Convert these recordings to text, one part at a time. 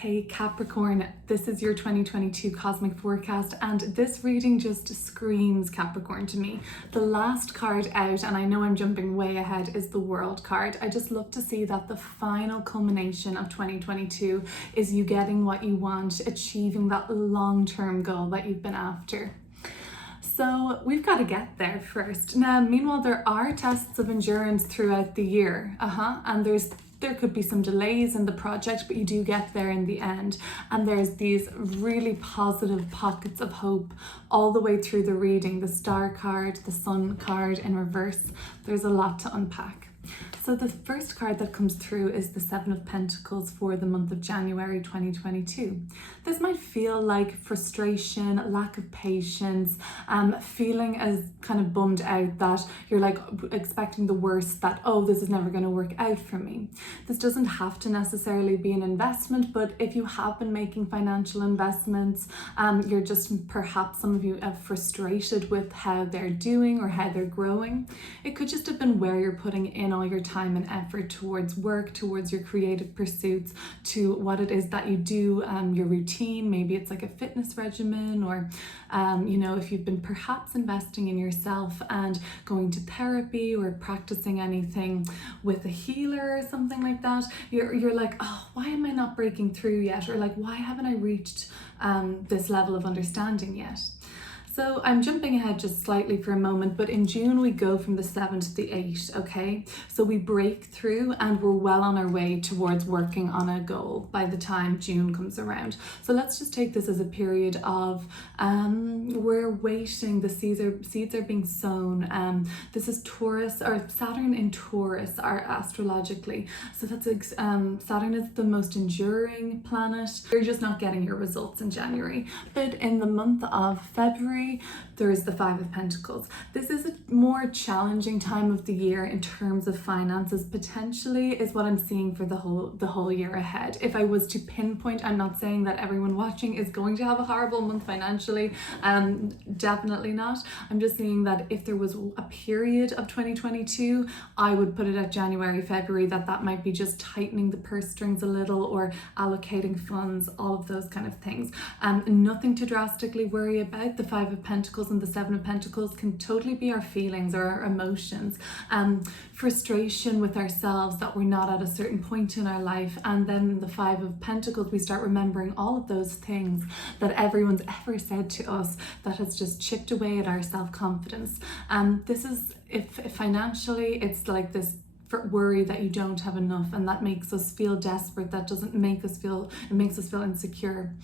Hey Capricorn, this is your 2022 cosmic forecast, and this reading just screams Capricorn to me. The last card out, and I know I'm jumping way ahead, is the World card. I just love to see that the final culmination of 2022 is you getting what you want, achieving that long-term goal that you've been after. So we've got to get there first. Now, meanwhile, there are tests of endurance throughout the year, and there could be some delays in the project, but you do get there in the end. And there's these really positive pockets of hope all the way through the reading. The Star card, the Sun card in reverse. There's a lot to unpack. So the first card that comes through is the Seven of Pentacles for the month of January 2022. This might feel like frustration, lack of patience, feeling as kind of bummed out that you're like expecting the worst, that, oh, this is never going to work out for me. This doesn't have to necessarily be an investment, but if you have been making financial investments, you're just perhaps some of you are frustrated with how they're doing or how they're growing. It could just have been where you're putting in all your time and effort towards work, towards your creative pursuits, to what it is that you do, your routine. Maybe it's like a fitness regimen, or if you've been perhaps investing in yourself and going to therapy or practicing anything with a healer or something like that, you're like, oh, why am I not breaking through yet? Or like, why haven't I reached this level of understanding yet? So I'm jumping ahead just slightly for a moment, but in June we go from the 7 to the 8, okay? So we break through and we're well on our way towards working on a goal by the time June comes around. So let's just take this as a period of, we're waiting, the seeds are being sown. This is Taurus, or Saturn in Taurus astrologically. So that's Saturn is the most enduring planet. You're just not getting your results in January. But in the month of February, there is the Five of Pentacles. This is a more challenging time of the year in terms of finances, potentially, is what I'm seeing for the whole year ahead. If I was to pinpoint, I'm not saying that everyone watching is going to have a horrible month financially, definitely not. I'm just saying that if there was a period of 2022, I would put it at January, February, that might be just tightening the purse strings a little or allocating funds, all of those kind of things. Nothing to drastically worry about. The Five of Pentacles and the Seven of Pentacles can totally be our feelings or our emotions, frustration with ourselves that we're not at a certain point in our life. And then the Five of Pentacles, we start remembering all of those things that everyone's ever said to us that has just chipped away at our self-confidence. This is, if financially, it's like this worry that you don't have enough, and that makes us feel desperate. That doesn't make us feel, it makes us feel insecure.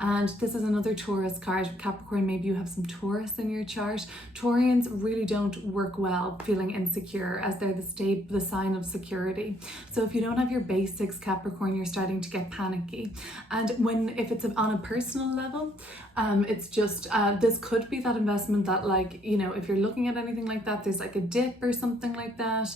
And this is another Taurus card. Capricorn, maybe you have some Taurus in your chart. Taurians really don't work well feeling insecure, as they're the sign of security. So if you don't have your basics, Capricorn, you're starting to get panicky. And if it's on a personal level, it's just this could be that investment that, like, if you're looking at anything like that, there's like a dip or something like that,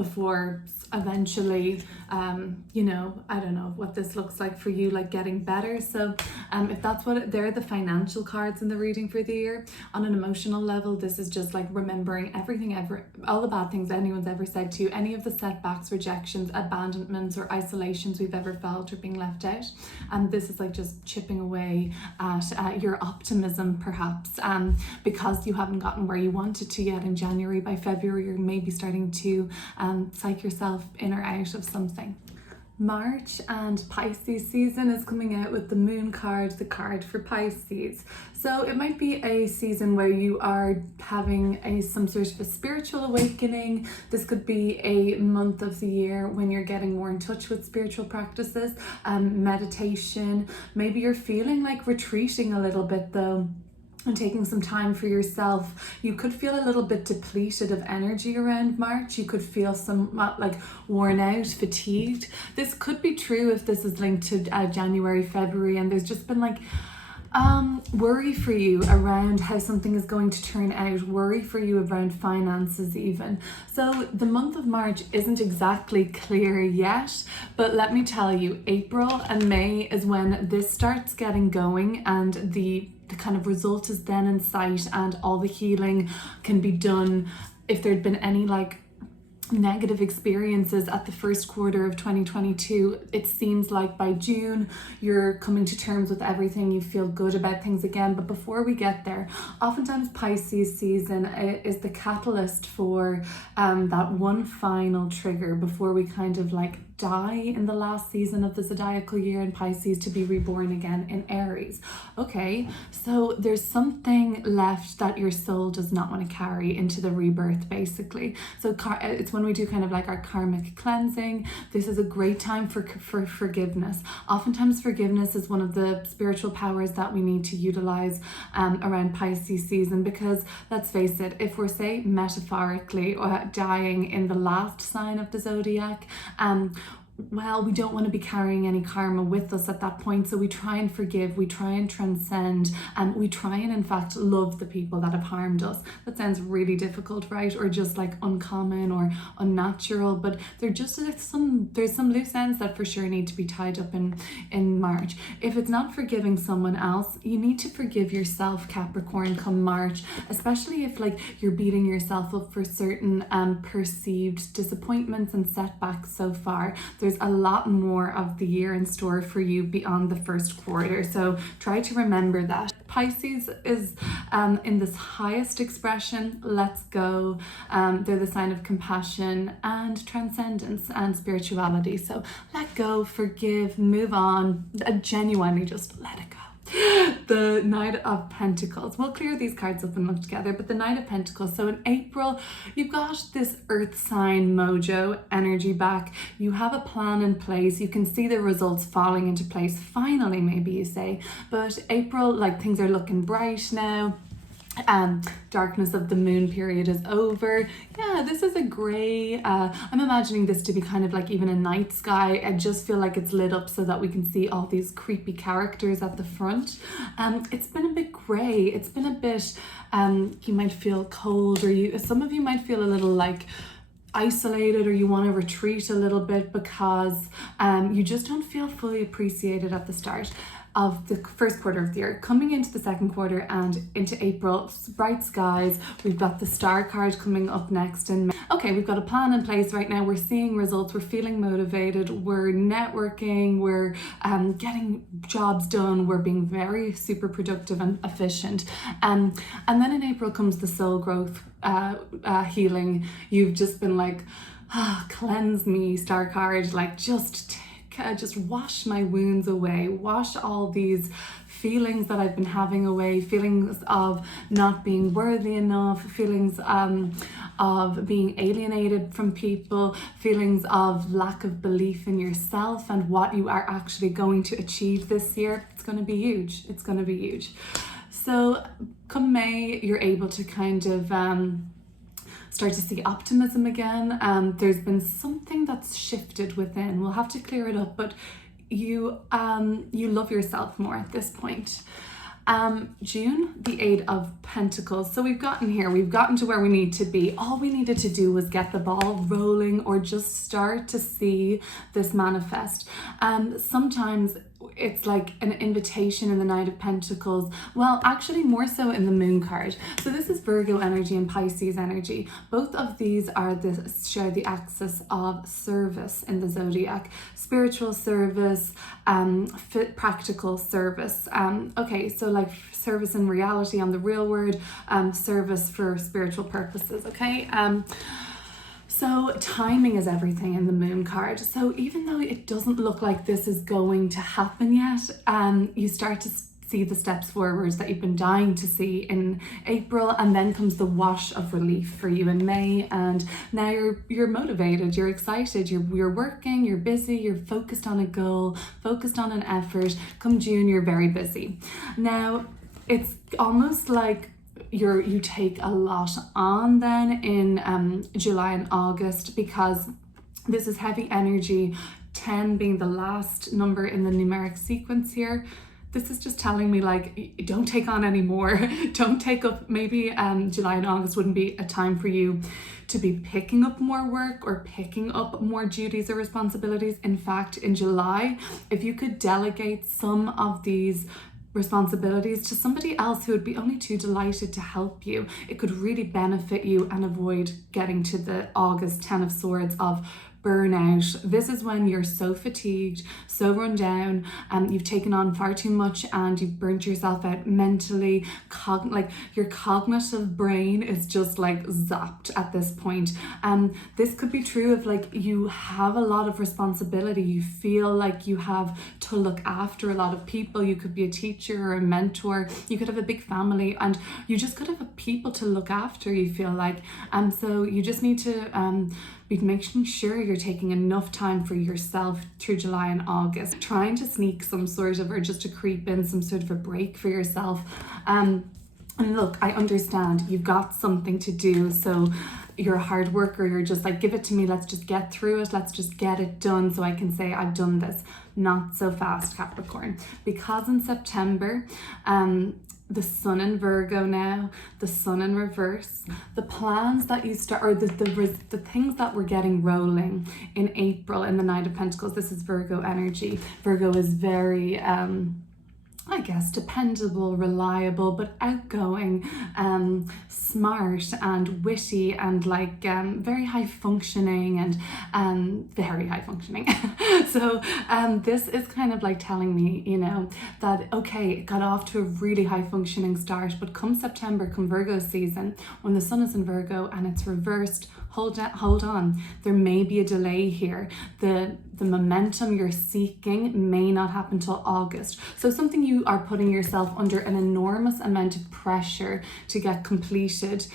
before eventually, I don't know what this looks like for you, like getting better. So if that's they're the financial cards in the reading for the year. On an emotional level, this is just like remembering all the bad things anyone's ever said to you, any of the setbacks, rejections, abandonments, or isolations we've ever felt, or being left out. And this is like just chipping away at your optimism, perhaps, because you haven't gotten where you wanted to yet in January. By February, you're maybe starting to psych yourself in or out of something. March and Pisces season is coming out with the Moon card, the card for Pisces. So it might be a season where you are having some sort of a spiritual awakening. This could be a month of the year when you're getting more in touch with spiritual practices, meditation. Maybe you're feeling like retreating a little bit though, and taking some time for yourself. You could feel a little bit depleted of energy around March. You could feel somewhat like worn out, fatigued. This could be true if this is linked to January, February, and there's just been like worry for you around how something is going to turn out, worry for you around finances even. So the month of March isn't exactly clear yet, but let me tell you, April and May is when this starts getting going, and the kind of result is then in sight, and all the healing can be done. If there'd been any like negative experiences at the first quarter of 2022. It seems like by June you're coming to terms with everything, you feel good about things again. But before we get there, oftentimes Pisces season is the catalyst for that one final trigger before we kind of like die in the last season of the zodiacal year in Pisces to be reborn again in Aries. Okay, so there's something left that your soul does not want to carry into the rebirth, basically. So it's when we do kind of like our karmic cleansing. This is a great time for forgiveness. Oftentimes forgiveness is one of the spiritual powers that we need to utilize around Pisces season, because let's face it, if we're, say, metaphorically dying in the last sign of the zodiac, well, we don't want to be carrying any karma with us at that point. So we try and forgive, we try and transcend, and we try and in fact love the people that have harmed us. That sounds really difficult, right? Or just like uncommon or unnatural, but there's some loose ends that for sure need to be tied up in March. If it's not forgiving someone else, you need to forgive yourself, Capricorn, come March, especially if like you're beating yourself up for certain perceived disappointments and setbacks so far. There's a lot more of the year in store for you beyond the first quarter, so try to remember that. Pisces is in this highest expression, let's go. They're the sign of compassion and transcendence and spirituality. So let go, forgive, move on, genuinely just let it go. The Knight of Pentacles. We'll clear these cards up and look together, but the Knight of Pentacles. So in April, you've got this earth sign mojo energy back. You have a plan in place. You can see the results falling into place. Finally, maybe you say, but April, like things are looking bright now. Darkness of the moon period is over. Yeah, this is a gray, I'm imagining this to be kind of like even a night sky. I just feel like it's lit up so that we can see all these creepy characters at the front. It's been a bit gray. It's been a bit, you might feel cold, or some of you might feel a little like isolated, or you want to retreat a little bit because you just don't feel fully appreciated at the start of the first quarter of the year. Coming into the second quarter and into April, bright skies. We've got the star card coming up next in May. Okay, we've got a plan in place right now. We're seeing results. We're feeling motivated. We're networking. We're getting jobs done. We're being very super productive and efficient. And then in April comes the soul growth, healing. You've just been like, cleanse me, star card, like just wash my wounds away, wash all these feelings that I've been having away, feelings of not being worthy enough, feelings of being alienated from people, feelings of lack of belief in yourself and what you are actually going to achieve this year. It's going to be huge. It's going to be huge. So come May, you're able to kind of start to see optimism again. There's been something that's shifted within. We'll have to clear it up, but you love yourself more at this point. June, the Aid of Pentacles. So we've gotten here, we've gotten to where we need to be. All we needed to do was get the ball rolling or just start to see this manifest. Sometimes it's like an invitation in the Knight of Pentacles. Well, actually more so in the Moon card. So this is Virgo energy and Pisces energy. Both of these share the axis of service in the zodiac. Spiritual service, practical service. Okay, so like service in reality on the real word, service for spiritual purposes, okay? So timing is everything in the Moon card. So even though it doesn't look like this is going to happen yet, you start to see the steps forwards that you've been dying to see in April, and then comes the wash of relief for you in May. And now you're motivated, you're excited, you're working, you're busy, you're focused on a goal, focused on an effort. Come June, you're very busy. Now it's almost like you take a lot on then in July and August, because this is heavy energy, 10 being the last number in the numeric sequence here. This is just telling me like, don't take on any more. Don't take up, maybe July and August wouldn't be a time for you to be picking up more work or picking up more duties or responsibilities. In fact, in July, if you could delegate some of these responsibilities to somebody else who would be only too delighted to help you. It could really benefit you and avoid getting to the August 10 of Swords of burnout. This is when you're so fatigued, so run down, you've taken on far too much and you've burnt yourself out mentally. Like your cognitive brain is just like zapped at this point. This could be true of like you have a lot of responsibility. You feel like you have to look after a lot of people. You could be a teacher or a mentor. You could have a big family and you just could have people to look after, you feel like. So you just need to be making sure you're taking enough time for yourself through July and August, trying to sneak some sort of, or just to creep in some sort of a break for yourself. And look, I understand you've got something to do, so you're a hard worker, you're just like, give it to me, let's just get through it, let's just get it done so I can say I've done this. Not so fast, Capricorn, because in September, the sun in Virgo now, the sun in reverse, the plans that you start, or the things that we're getting rolling in April in the Knight of Pentacles. This is Virgo energy. Virgo is very, I guess, dependable, reliable, but outgoing, smart and witty and like very high functioning and very high functioning. So this is kind of like telling me, you know, that okay, it got off to a really high functioning start, but come September, come Virgo season, when the sun is in Virgo and it's reversed, hold on, there may be a delay here. The momentum you're seeking may not happen till August. So something you are putting yourself under an enormous amount of pressure to get completed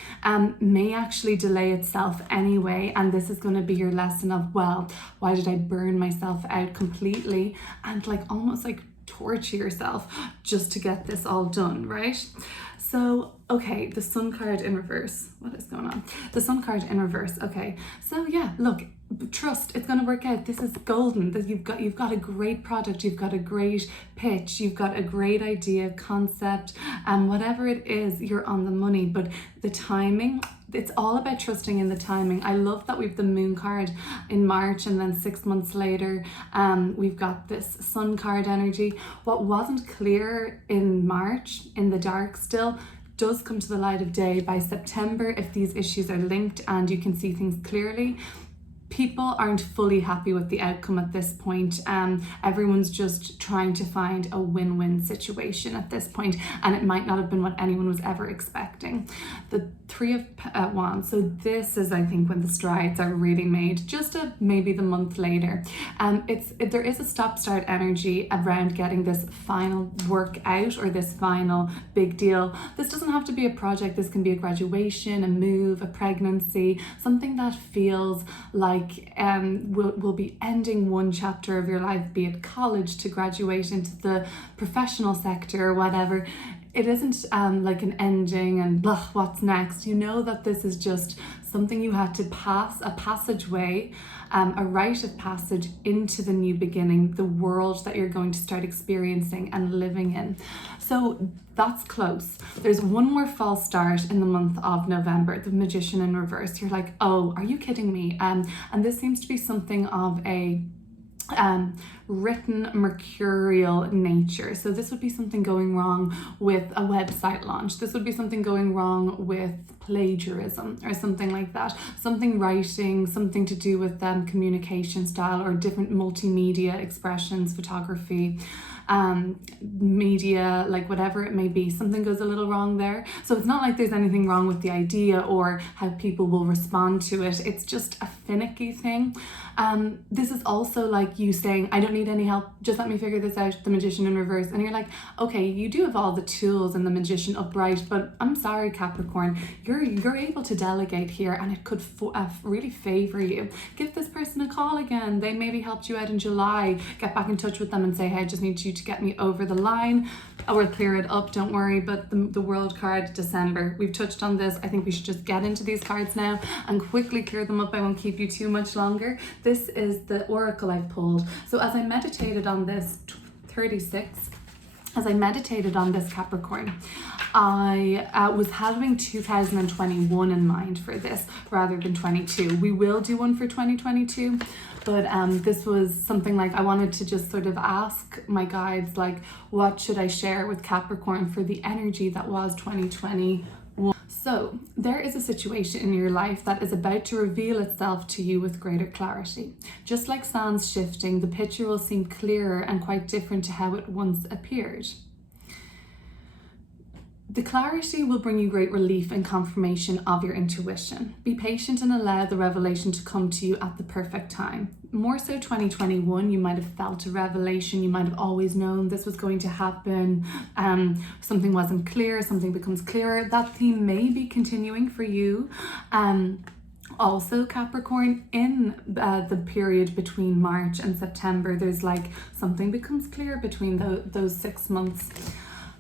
may actually delay itself anyway. And this is going to be your lesson of, well, why did I burn myself out completely and like almost like torture yourself just to get this all done, right? So, okay, the sun card in reverse. What is going on? The sun card in reverse. Okay, so yeah, look, trust, it's going to work out. This is golden. You've got a great product, you've got a great pitch, you've got a great idea, concept, and whatever it is, you're on the money. But the timing, it's all about trusting in the timing. I love that we've the moon card in March, and then 6 months later we've got this sun card energy. What wasn't clear in March, in the dark still, does come to the light of day by September if these issues are linked and you can see things clearly. People aren't fully happy with the outcome at this point. Everyone's just trying to find a win-win situation at this point, and it might not have been what anyone was ever expecting. The Three of Wands, so this is, I think, when the strides are really made, just maybe the month later. There is a stop-start energy around getting this final work out or this final big deal. This doesn't have to be a project. This can be a graduation, a move, a pregnancy, something that feels like will be ending one chapter of your life, be it college to graduate into the professional sector or whatever. It isn't like an ending and blah, what's next. You know that this is just something you had to pass, a passageway, a rite of passage into the new beginning, the world that you're going to start experiencing and living in. So that's close. There's one more false start in the month of November, the Magician in reverse. You're like, oh, are you kidding me? And this seems to be something of a written mercurial nature. So this would be something going wrong with a website launch. This would be something going wrong with plagiarism or something like that. Something writing, something to do with communication style or different multimedia expressions, photography, media, like whatever it may be. Something goes a little wrong there. So it's not like there's anything wrong with the idea or how people will respond to it. It's just a finicky thing. This is also like you saying, I don't need any help, just let me figure this out, the Magician in reverse. And you're like, okay, you do have all the tools in the Magician upright, but I'm sorry, Capricorn, you're able to delegate here, and it could really favor you. Give this person a call again. They maybe helped you out in July. Get back in touch with them and say, hey, I just need you to get me over the line. Or clear it up, don't worry. But the World card, December, we've touched on this. I think we should just get into these cards now and quickly clear them up. I won't keep you too much longer. This is the oracle I've pulled. So as I meditated on this 36, as I meditated on this, Capricorn, I was having 2021 in mind for this rather than 22. We will do one for 2022, but this was something like I wanted to just sort of ask my guides, like, what should I share with Capricorn for the energy that was 2021? So there is a situation in your life that is about to reveal itself to you with greater clarity. Just like sands shifting, the picture will seem clearer and quite different to how it once appeared. The clarity will bring you great relief and confirmation of your intuition. Be patient and allow the revelation to come to you at the perfect time. More so 2021, you might have felt a revelation, you might have always known this was going to happen, something wasn't clear, something becomes clearer. That theme may be continuing for you. Also, Capricorn, in the period between March and September, there's like something becomes clear between those 6 months.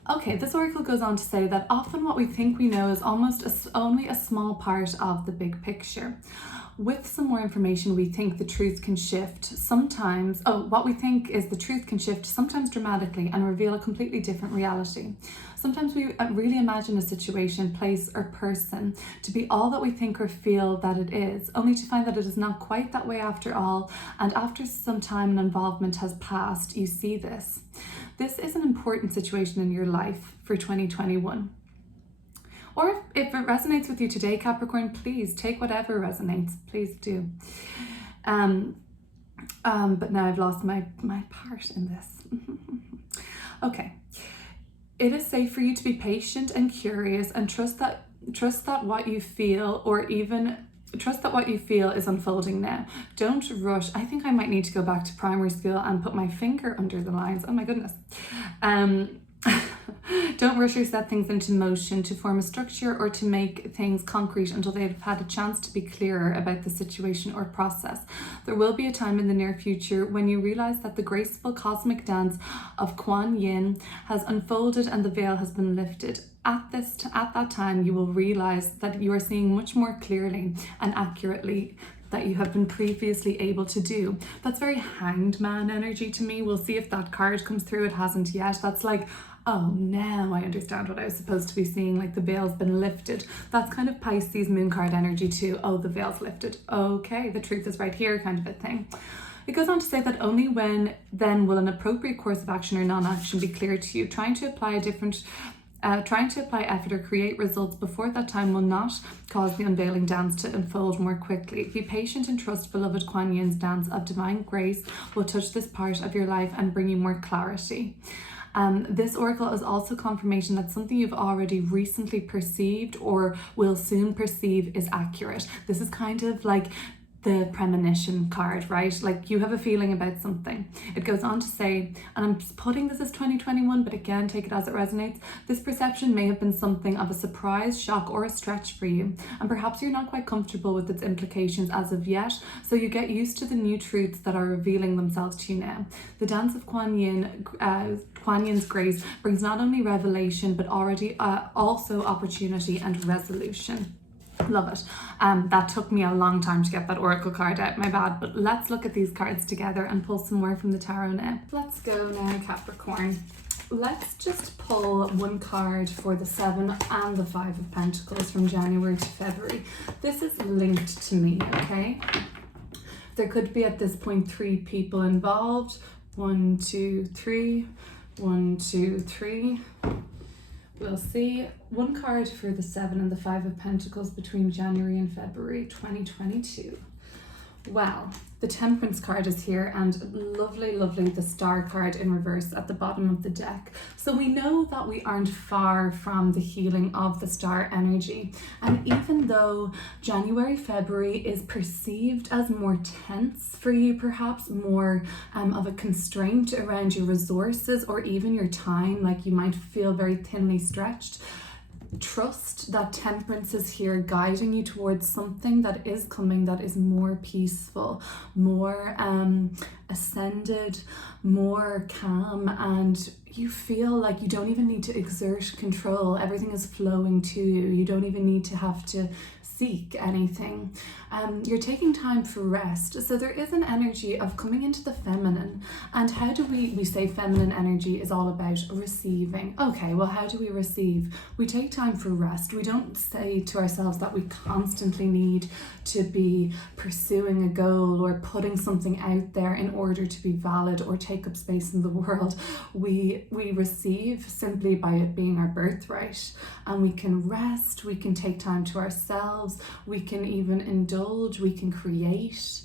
Okay, this oracle goes on to say that often what we think we know is only a small part of the big picture. With some more information, we think the truth can shift sometimes. What we think is the truth can shift sometimes dramatically and reveal a completely different reality. Sometimes we really imagine a situation, place, or person to be all that we think or feel that it is, only to find that it is not quite that way after all. And after some time and involvement has passed, you see this. This is an important situation in your life for 2021. Or if it resonates with you today, Capricorn, please take whatever resonates. Please do. But now I've lost my part in this. Okay. It is safe for you to be patient and curious and trust that what you feel, or even trust that what you feel is unfolding now. Don't rush. I think I might need to go back to primary school and put my finger under the lines. Oh my goodness. Don't rush or set things into motion to form a structure or to make things concrete until they've had a chance to be clearer about the situation or process. There will be a time in the near future when you realize that the graceful cosmic dance of Kuan Yin has unfolded and the veil has been lifted. At that time, you will realize that you are seeing much more clearly and accurately that you have been previously able to do. That's very Hanged Man energy to me. We'll see if that card comes through. It hasn't yet. That's like, oh, now I understand what I was supposed to be seeing, like the veil's been lifted. That's kind of Pisces moon card energy too. Oh, the veil's lifted. Okay, the truth is right here kind of a thing. It goes on to say that only then will an appropriate course of action or non-action be clear to you. Trying to apply effort or create results before that time will not cause the unveiling dance to unfold more quickly. Be patient and trust beloved Kuan Yin's dance of divine grace will touch this part of your life and bring you more clarity. This oracle is also confirmation that something you've already recently perceived or will soon perceive is accurate. This is kind of like the premonition card, right? Like you have a feeling about something. It goes on to say, and I'm putting this as 2021, but again, take it as it resonates. This perception may have been something of a surprise, shock, or a stretch for you. And perhaps you're not quite comfortable with its implications as of yet. So you get used to the new truths that are revealing themselves to you now. The dance of Kuan Yin's grace brings not only revelation, but also opportunity and resolution. Love it. That took me a long time to get that oracle card out, my bad, but let's look at these cards together and pull some more from the tarot now. Let's go now, Capricorn. Let's just pull one card for the 7 and the 5 of Pentacles from January to February. This is linked to me, okay? There could be at this point 3 people involved. 1, 2, 3. 1, 2, 3. We'll see. One card for the 7 and the 5 of Pentacles between January and February 2022. Well, the Temperance card is here, and lovely, the Star card in reverse at the bottom of the deck. So we know that we aren't far from the healing of the Star energy. And even though January, February is perceived as more tense for you, perhaps more of a constraint around your resources or even your time, like you might feel very thinly stretched, trust that Temperance is here guiding you towards something that is coming, that is more peaceful, more ascended, more calm, and you feel like you don't even need to exert control. Everything is flowing to you. You don't even need to have to seek anything. You're taking time for rest. So there is an energy of coming into the feminine. And how do we say feminine energy is all about receiving? Okay, well, how do we receive? We take time for rest. We don't say to ourselves that we constantly need to be pursuing a goal or putting something out there in order to be valid or take up space in the world. We receive simply by it being our birthright, and we can rest, we can take time to ourselves, we can even indulge, we can create.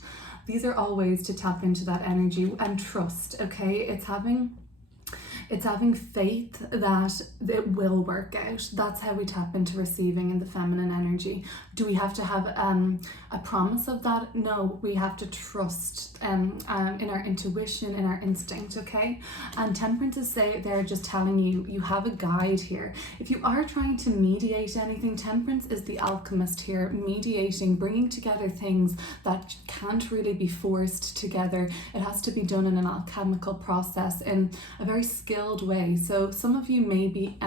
These are all ways to tap into that energy. And trust, okay? It's having faith that it will work out. That's how we tap into receiving in the feminine energy. Do we have to have a promise of that? No, we have to trust in our intuition, in our instinct, okay? And Temperance is they're just telling you, you have a guide here. If you are trying to mediate anything, Temperance is the alchemist here, mediating, bringing together things that can't really be forced together. It has to be done in an alchemical process, in a very skilled way. So some of you may be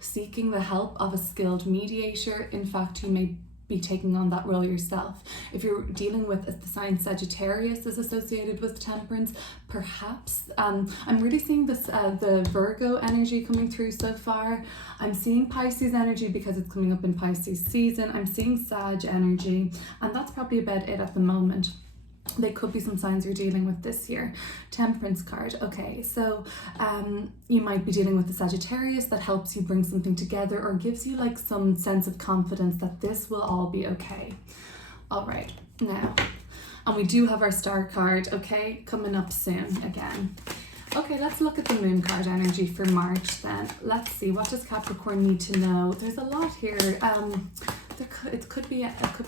seeking the help of a skilled mediator. In fact, you may be taking on that role yourself. If you're dealing with the sign Sagittarius is associated with Temperance, perhaps I'm really seeing this the Virgo energy coming through so far. I'm seeing Pisces energy because it's coming up in Pisces season. I'm seeing Sag energy, and that's probably about it at the moment. They could be some signs you're dealing with this year. Temperance card. Okay, so you might be dealing with the Sagittarius that helps you bring something together or gives you like some sense of confidence that this will all be okay. All right, now, and we do have our star card, okay, coming up soon again. Okay, let's look at the moon card energy for March then. Let's see, what does Capricorn need to know? There's a lot here. It could be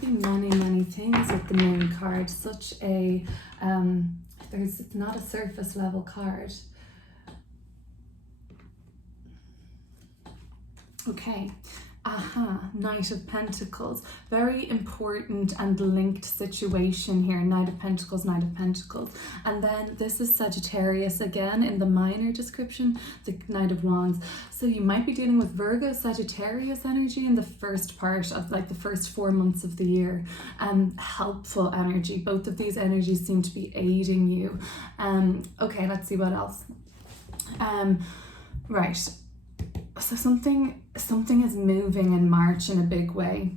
many things with the moon card. Such a it's not a surface level card. Okay. Knight of Pentacles. Very important and linked situation here. Knight of Pentacles, Knight of Pentacles. And then this is Sagittarius again in the minor description, the Knight of Wands. So you might be dealing with Virgo, Sagittarius energy in the first part of like the first 4 months of the year. Helpful energy. Both of these energies seem to be aiding you. Okay, let's see what else. Right. So something is moving in March in a big way.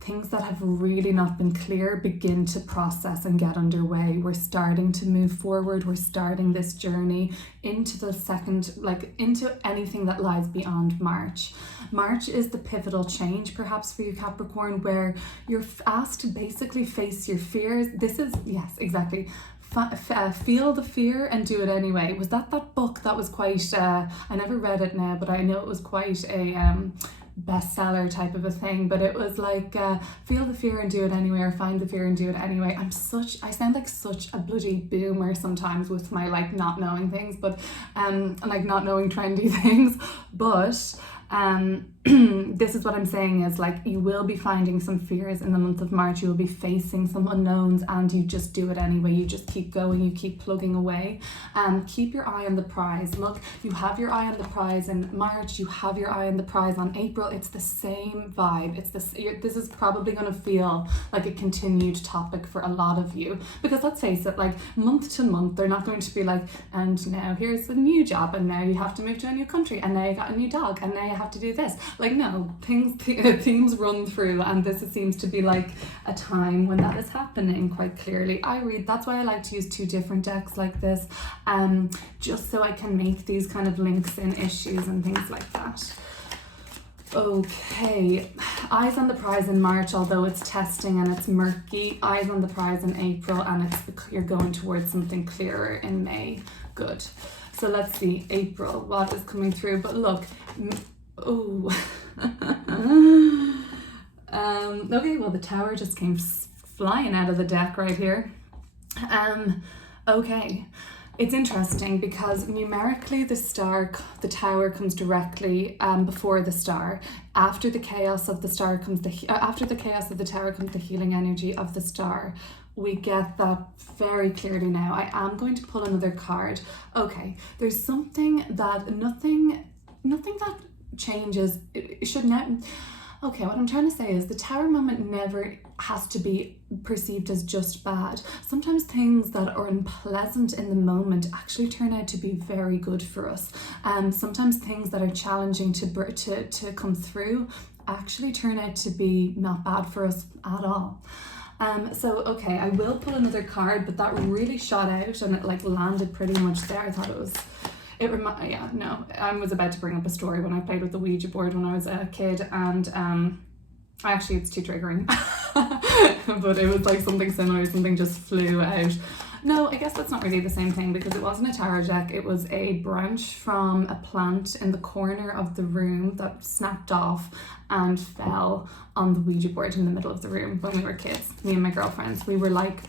Things that have really not been clear begin to process and get underway. We're starting to move forward. We're starting this journey into the second, like into anything that lies beyond March. March is the pivotal change perhaps for you, Capricorn, where you're asked to basically face your fears. This is, yes, exactly. Feel the fear and do it anyway. Was that book that was quite I never read it now, but I know it was quite a bestseller type of a thing, but it was like feel the fear and do it anyway, or find the fear and do it anyway. I sound like such a bloody boomer sometimes with my like not knowing things, but like not knowing trendy things, but this is what I'm saying is like you will be finding some fears in the month of March. You will be facing some unknowns, and you just do it anyway. You just keep going, you keep plugging away, and keep your eye on the prize. Look, you have your eye on the prize in March, you have your eye on the prize on April. It's the same vibe. It's this is probably going to feel like a continued topic for a lot of you, because let's face it, like month to month they're not going to be like, and now here's a new job, and now you have to move to a new country, and now you got a new dog, and now you have to do this. Like, no, themes run through, and this seems to be like a time when that is happening quite clearly. That's why I like to use 2 different decks like this, just so I can make these kind of links in issues and things like that. Okay, eyes on the prize in March, although it's testing and it's murky. Eyes on the prize in April, and you're going towards something clearer in May. Good. So let's see, April, what is coming through? But look, okay, well the Tower just came flying out of the deck right here. Okay, it's interesting because numerically the Tower comes directly before the Star. After the chaos of the Star comes after the chaos of the Tower comes the healing energy of the Star. We get that very clearly now. I am going to pull another card. Okay, there's something that nothing that changes. It should not. Okay, what I'm trying to say is the Tower moment never has to be perceived as just bad. Sometimes things that are unpleasant in the moment actually turn out to be very good for us. Sometimes things that are challenging to come through actually turn out to be not bad for us at all. So okay, I will pull another card, but that really shot out and it like landed pretty much there. I thought it was, I was about to bring up a story when I played with the Ouija board when I was a kid, and actually it's too triggering, but it was like something similar, something just flew out. No, I guess that's not really the same thing because it wasn't a tarot deck, it was a branch from a plant in the corner of the room that snapped off and fell on the Ouija board in the middle of the room when we were kids, me and my girlfriends. We were like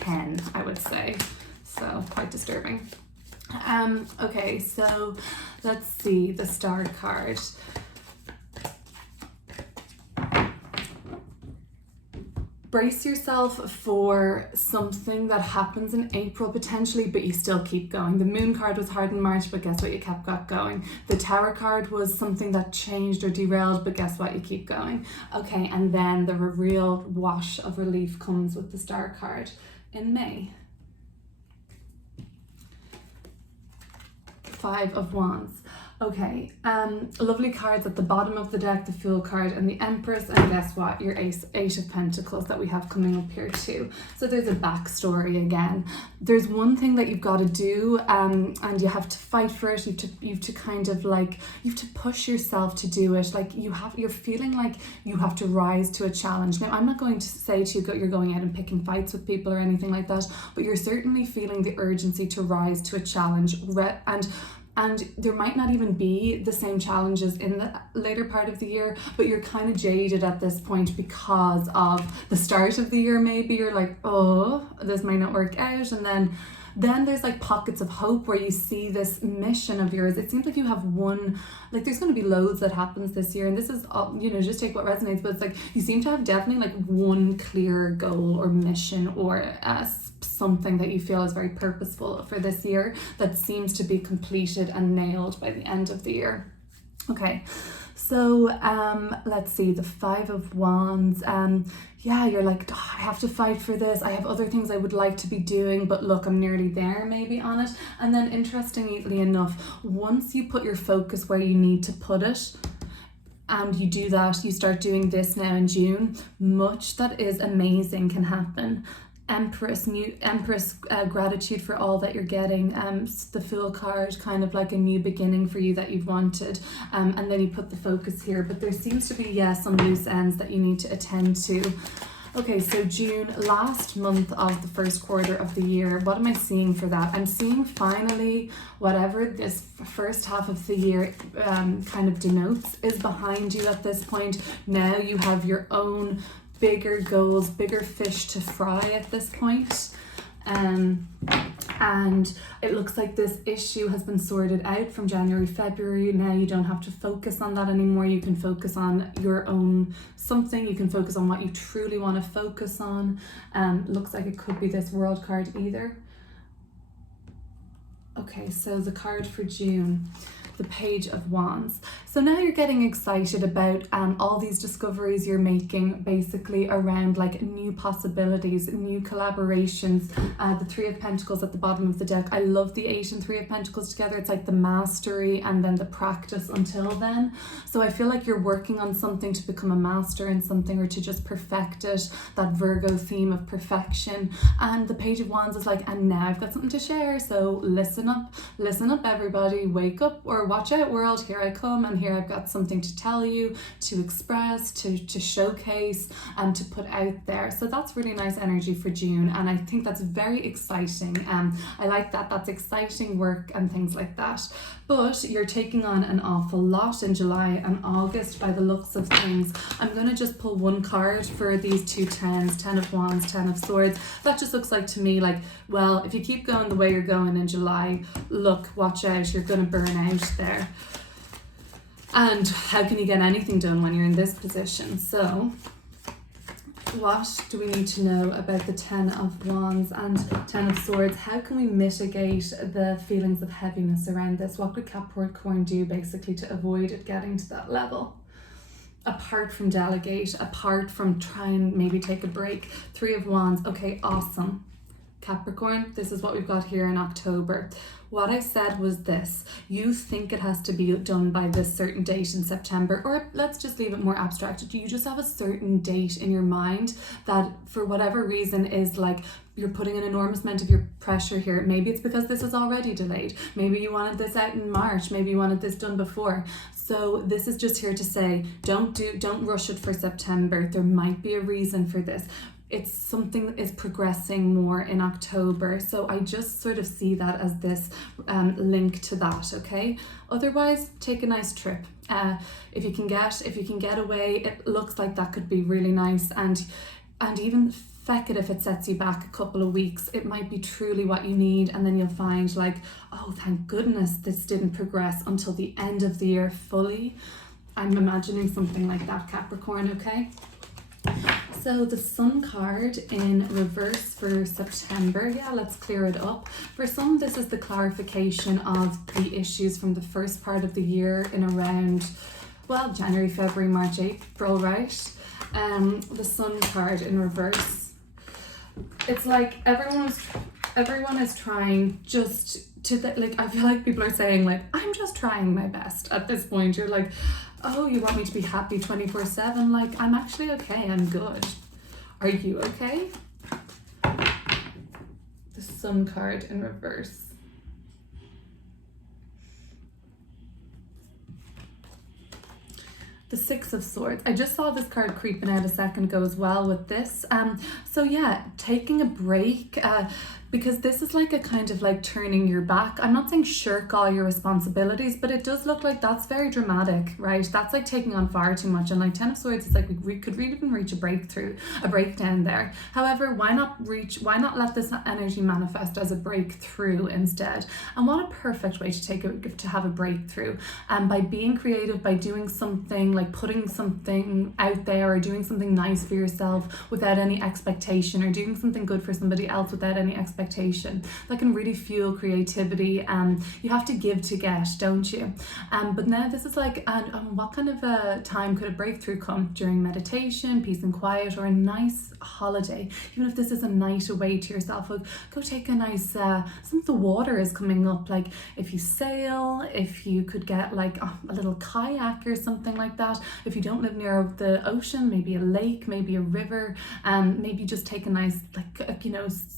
10, I would say, so quite disturbing. Okay, so let's see the Star card. Brace yourself for something that happens in April potentially, but you still keep going. The Moon card was hard in March, but guess what? You got going. The Tower card was something that changed or derailed, but guess what? You keep going. Okay, and then the real wash of relief comes with the Star card in May. 5 of Wands. Okay, lovely cards at the bottom of the deck, the Fool card and the Empress, and guess what? Your Eight of Pentacles that we have coming up here too. So there's a backstory again. There's one thing that you've got to do, and you have to fight for it. You have to kind of like, you have to push yourself to do it. Like you're feeling like you have to rise to a challenge. Now, I'm not going to say to you you're going out and picking fights with people or anything like that, but you're certainly feeling the urgency to rise to a challenge, and there might not even be the same challenges in the later part of the year, but you're kind of jaded at this point because of the start of the year. Maybe you're like, oh, this might not work out. And then there's like pockets of hope where you see this mission of yours. It seems like you have one, like there's going to be loads that happens this year, and this is, just take what resonates, but it's like you seem to have definitely like one clear goal or mission or something that you feel is very purposeful for this year that seems to be completed and nailed by the end of the year. Okay, so let's see, the 5 of Wands. You're like, oh, I have to fight for this. I have other things I would like to be doing, but look, I'm nearly there maybe on it. And then interestingly enough, once you put your focus where you need to put it, and you do that, you start doing this now in June, much that is amazing can happen. Empress, gratitude for all that you're getting. The Fool card, kind of like a new beginning for you that you've wanted. And then you put the focus here, but there seems to be, some loose ends that you need to attend to. Okay, so June, last month of the first quarter of the year. What am I seeing for that? I'm seeing finally whatever this first half of the year kind of denotes is behind you at this point. Now you have your own bigger goals, bigger fish to fry at this point. And it looks like this issue has been sorted out from January, February. Now you don't have to focus on that anymore. You can focus on your own something. You can focus on what you truly want to focus on. Looks like it could be this World card either. Okay, so the card for June, the Page of Wands. So now you're getting excited about all these discoveries you're making basically around like new possibilities, new collaborations. The 3 of Pentacles at the bottom of the deck. I love the 8 and 3 of Pentacles together. It's like the mastery and then the practice until then. So I feel like you're working on something to become a master in something or to just perfect it, that Virgo theme of perfection. And the Page of Wands is like, and now I've got something to share. So listen up everybody, wake up or watch out world, here I come, and here I've got something to tell you, to express, to showcase, and to put out there. So that's really nice energy for June, and I think that's very exciting. I like that. That's exciting work and things like that. But you're taking on an awful lot in July and August by the looks of things. I'm going to just pull one card for these two tens, 10 of Wands, 10 of Swords. That just looks like to me like, well, if you keep going the way you're going in July, look, watch out, you're going to burn out there. And how can you get anything done when you're in this position? So what do we need to know about the 10 of Wands and 10 of Swords? How can we mitigate the feelings of heaviness around this? What could Capricorn do basically to avoid it getting to that level? apart from delegate, apart from try and maybe take a break. Three of Wands. Okay, awesome. Capricorn, this is what we've got here in October. What I said was this: you think it has to be done by this certain date in September, or let's just leave it more abstract. You just have a certain date in your mind that for whatever reason is like you're putting an enormous amount of your pressure here. Maybe it's because this is already delayed. Maybe you wanted this out in March. Maybe you wanted this done before. So this is just here to say, don't rush it for September. There might be a reason for this. It's something that is progressing more in October. So I just sort of see that as this link to that, okay? Otherwise, take a nice trip. If you can get away, it looks like that could be really nice. And even feck it if it sets you back a couple of weeks, it might be truly what you need. And then you'll find like, oh, thank goodness this didn't progress until the end of the year fully. I'm imagining something like that, Capricorn, okay? So the Sun card in reverse for September, yeah, let's clear it up. For some, this is the clarification of the issues from the first part of the year in around, well, January, February, March, April, right? The Sun card in reverse. It's like everyone is trying just to, like, I feel like people are saying like, I'm just trying my best at this point. You're like, oh, you want me to be happy 24/7? Like, I'm actually okay, I'm good. Are you okay? The Sun card in reverse. The Six of Swords. I just saw this card creeping out a second ago as well with this. So yeah, taking a break, because this is like a kind of like turning your back. I'm not saying shirk all your responsibilities, but it does look like that's very dramatic, right? That's like taking on far too much. And like Ten of Swords, it's like we could really even reach a breakdown there. However, why not let this energy manifest as a breakthrough instead? And what a perfect way to have a breakthrough. By being creative, by doing something, like putting something out there, or doing something nice for yourself without any expectation, or doing something good for somebody else without any expectation. That can really fuel creativity. You have to give to get, don't you? But now this is like, what kind of a time could a breakthrough come? During meditation, peace and quiet, or a nice holiday. Even if this is a night away to yourself, go take a nice, some of the water is coming up, like if you sail, if you could get like a little kayak or something like that. If you don't live near the ocean, maybe a lake, maybe a river, maybe just take a nice, like,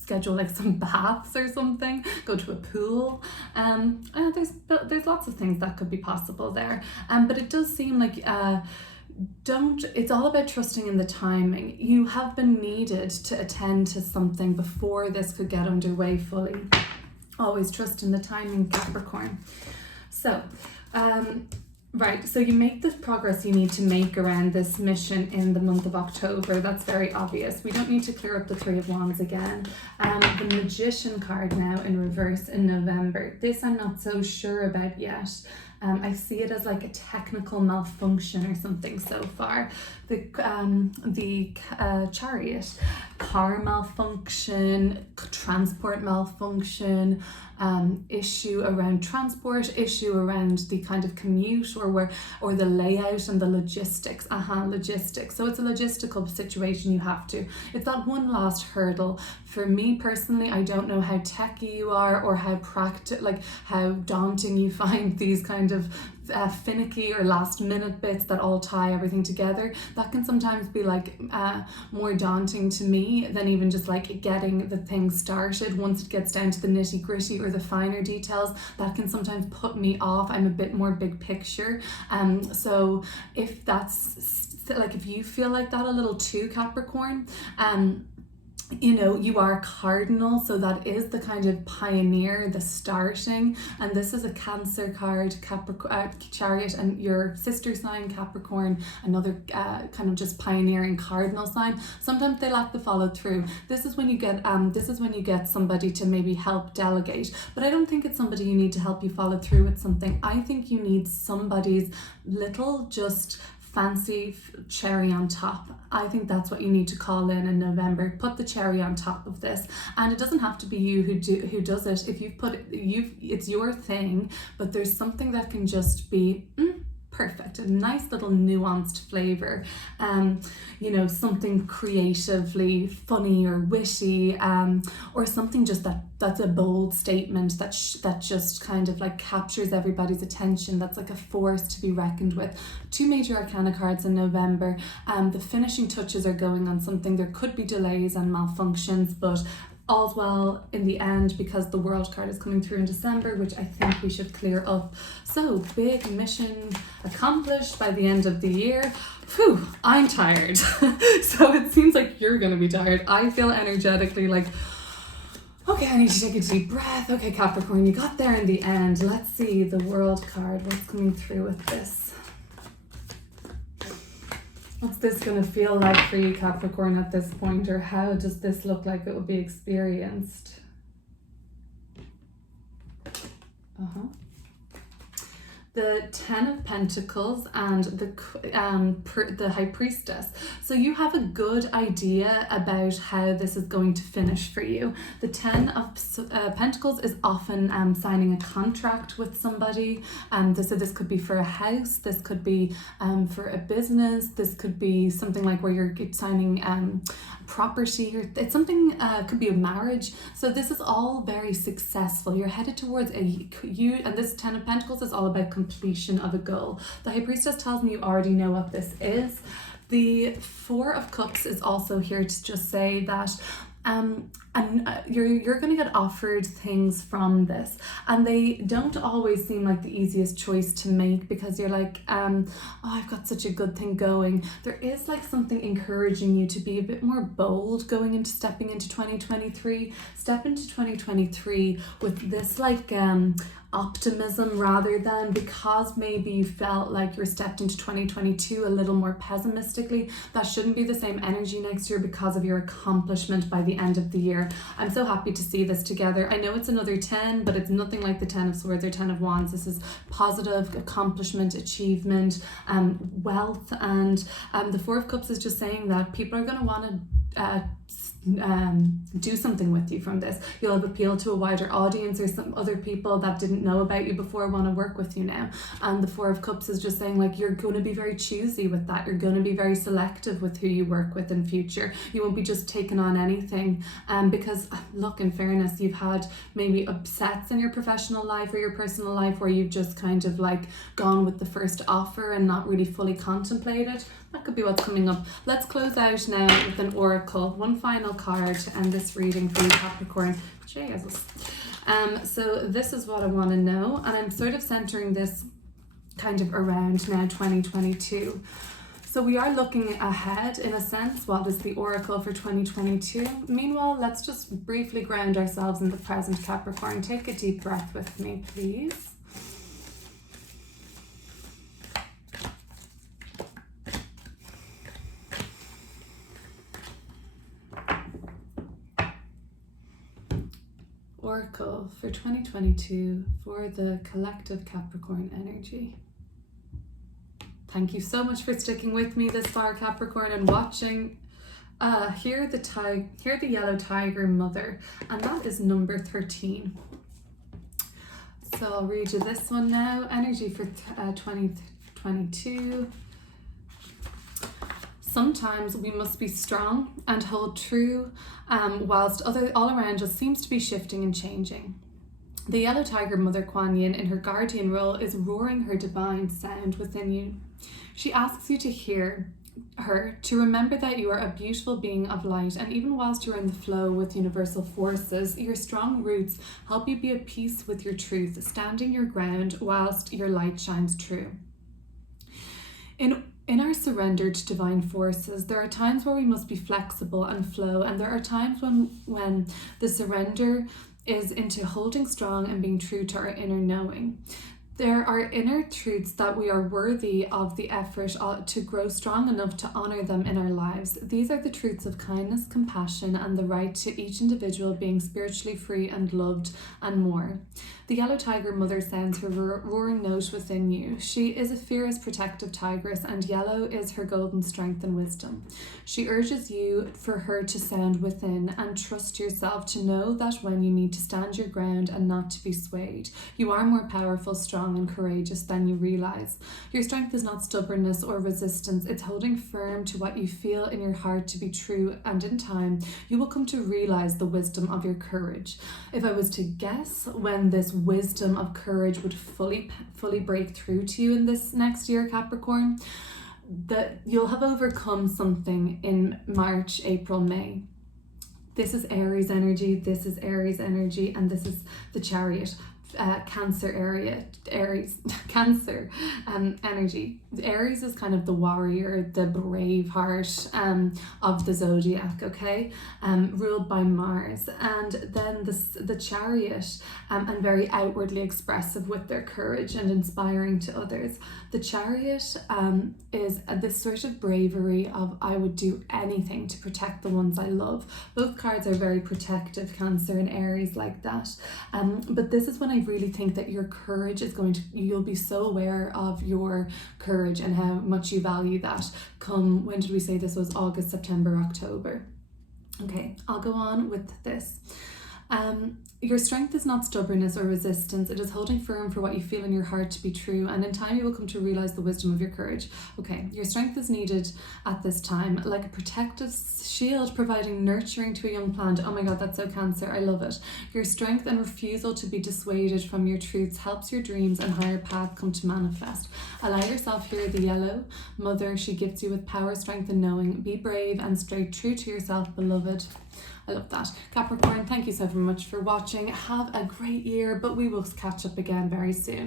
schedule like some baths or something, go to a pool. There's lots of things that could be possible there. But it does seem like it's all about trusting in the timing. You have been needed to attend to something before this could get underway fully. Always trust in the timing, Capricorn. So right, so you make the progress you need to make around this mission in the month of October. That's very obvious. We don't need to clear up the Three of Wands again. The Magician card now in reverse in November. This I'm not so sure about yet. I see it as like a technical malfunction or something so far. The Chariot, car malfunction, transport malfunction, issue around transport, issue around the kind of commute or the layout and the logistics. Logistics. So it's a logistical situation. It's that one last hurdle. For me personally, I don't know how techy you are or how how daunting you find these kind of finicky or last minute bits that all tie everything together. That can sometimes be like more daunting to me than even just like getting the thing started. Once it gets down to the nitty gritty or the finer details, that can sometimes put me off. I'm a bit more big picture. So if that's like, if you feel like that a little too, Capricorn, you are cardinal, so that is the kind of pioneer, the starting, and this is a Cancer card, Chariot, and your sister sign, Capricorn, another kind of just pioneering cardinal sign. Sometimes they lack the follow through. This is when you get somebody to maybe help delegate, but I don't think it's somebody you need to help you follow through with something. I think you need somebody's little just fancy cherry on top. I think that's what you need to call in November. Put the cherry on top of this, and it doesn't have to be you who does it. If it's your thing, but there's something that can just be perfect. A nice little nuanced flavor, you know, something creatively funny or witty, or something just that's a bold statement that just kind of like captures everybody's attention. That's like a force to be reckoned with. 2 major arcana cards in November. The finishing touches are going on something. There could be delays and malfunctions, but all's well in the end, because the World card is coming through in December, which I think we should clear up. So big mission accomplished by the end of the year. Phew, I'm tired. So it seems like you're gonna be tired. I feel energetically like, okay, I need to take a deep breath. Okay, Capricorn, you got there in the end. Let's see the World card, what's coming through with this. What's this going to feel like for you, Capricorn, at this point? Or how does this look like it will be experienced? The 10 of Pentacles and the High Priestess. So you have a good idea about how this is going to finish for you. The 10 of Pentacles is often signing a contract with somebody. So this could be for a house, this could be for a business, this could be something like where you're signing property, or it's something, could be a marriage. So this is all very successful. You're headed towards and this 10 of Pentacles is all about completion of a goal. The High Priestess tells me you already know what this is. The 4 of Cups is also here to just say that you're going to get offered things from this, and they don't always seem like the easiest choice to make, because you're like, oh, I've got such a good thing going. There is like something encouraging you to be a bit more bold stepping into 2023. Step into 2023 with this like optimism, rather than, because maybe you felt like you're stepped into 2022 a little more pessimistically. That shouldn't be the same energy next year because of your accomplishment by the end of the year. I'm so happy to see this together. I know it's another 10, but it's nothing like the 10 of Swords or 10 of Wands. This is positive accomplishment, achievement, wealth, and the 4 of Cups is just saying that people are going to want to do something with you from this. You'll have appealed to a wider audience, or some other people that didn't know about you before want to work with you now. And the 4 of Cups is just saying like you're going to be very choosy with that. You're going to be very selective with who you work with in future. You won't be just taking on anything, because look, in fairness, you've had maybe upsets in your professional life or your personal life where you've just kind of like gone with the first offer and not really fully contemplated. That could be what's coming up. Let's close out now with an oracle. One final card and this reading for you, Capricorn. Jesus. So this is what I want to know, and I'm sort of centering this kind of around now 2022. So we are looking ahead in a sense. What is the oracle for 2022? Meanwhile, let's just briefly ground ourselves in the present, Capricorn. Take a deep breath with me, please. Oracle for 2022 for the collective Capricorn energy. Thank you so much for sticking with me this far, Capricorn, and watching. Here the yellow tiger mother, and that is number 13. So I'll read you this one now. Energy for 2022. Sometimes we must be strong and hold true, whilst all around us seems to be shifting and changing. The yellow tiger mother Kuan Yin in her guardian role is roaring her divine sound within you. She asks you to hear her, to remember that you are a beautiful being of light, and even whilst you're in the flow with universal forces, your strong roots help you be at peace with your truth, standing your ground whilst your light shines true. In our surrender to divine forces, there are times where we must be flexible and flow, and there are times when the surrender is into holding strong and being true to our inner knowing. There are inner truths that we are worthy of the effort to grow strong enough to honor them in our lives. These are the truths of kindness, compassion, and the right to each individual being spiritually free and loved, and more. The yellow tiger mother sounds her roaring note within you. She is a fierce, protective tigress, and yellow is her golden strength and wisdom. She urges you for her to sound within and trust yourself, to know that when you need to stand your ground and not to be swayed, you are more powerful, strong, strong and courageous than you realize. Your strength is not stubbornness or resistance. It's holding firm to what you feel in your heart to be true, and in time, you will come to realize the wisdom of your courage. If I was to guess when this wisdom of courage would fully break through to you in this next year, Capricorn, that you'll have overcome something in March, April, May. This is Aries energy, this is Aries energy, and this is the Chariot. Cancer energy. Aries is kind of the warrior, the brave heart of the zodiac, okay, ruled by Mars. And then the Chariot, and very outwardly expressive with their courage and inspiring to others. The Chariot is this sort of bravery of, I would do anything to protect the ones I love. Both cards are very protective, Cancer and Aries, like that. But this is when I really think that your courage is you'll be so aware of your courage and how much you value that come, when did we say this was? August, September, October. Okay, I'll go on with this. Your strength is not stubbornness or resistance. It is holding firm for what you feel in your heart to be true, and in time you will come to realize the wisdom of your courage. Okay, your strength is needed at this time, like a protective shield providing nurturing to a young plant. Oh my god, that's so Cancer, I love it. Your strength and refusal to be dissuaded from your truths helps your dreams and higher path come to manifest. Allow yourself here, the yellow mother she gives you with power, strength and knowing. Be brave and stay true to yourself, beloved. I love that. Capricorn, thank you so much for watching. Have a great year, but we will catch up again very soon.